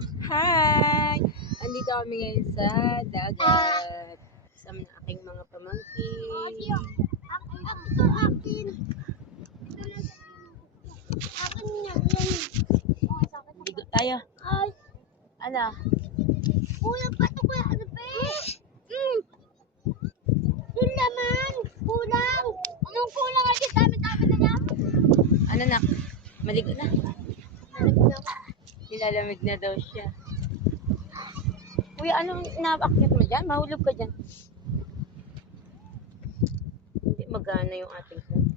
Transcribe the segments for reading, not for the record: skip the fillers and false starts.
Hi! Andito kami ngayon sa dagat. Kasama ng aking mga pamangkin. Ito akin. Ito na sa akin niya. Ligo tayo. Ay, Ano? kulang pa ito kuya. Ano pa eh? Yung laman. Kulang. Anong kulang? Ay, dami-dami na yan. Ano na? Maligo na. Naligo na ako. Nilalamig na daw siya. Kuya, anong inaakyat mo dyan? Mahulog ka dyan. Hindi magana yung ating phone.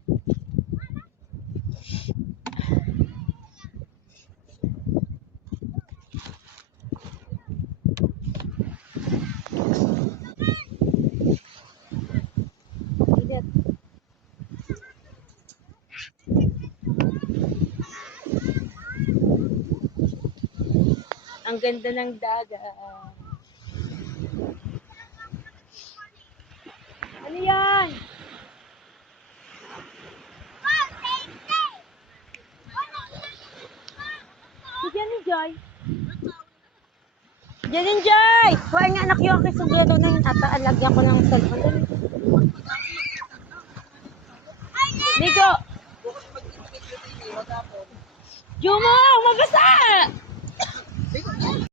Ingat. Ang ganda ng dagat. Ano yan? Si Jan Joy. Jan Joy! Kuha nga anak yung aking sombrero na yun. Ata, alagyan ko ng cellphone. Ligo! Jumong! Mabasa!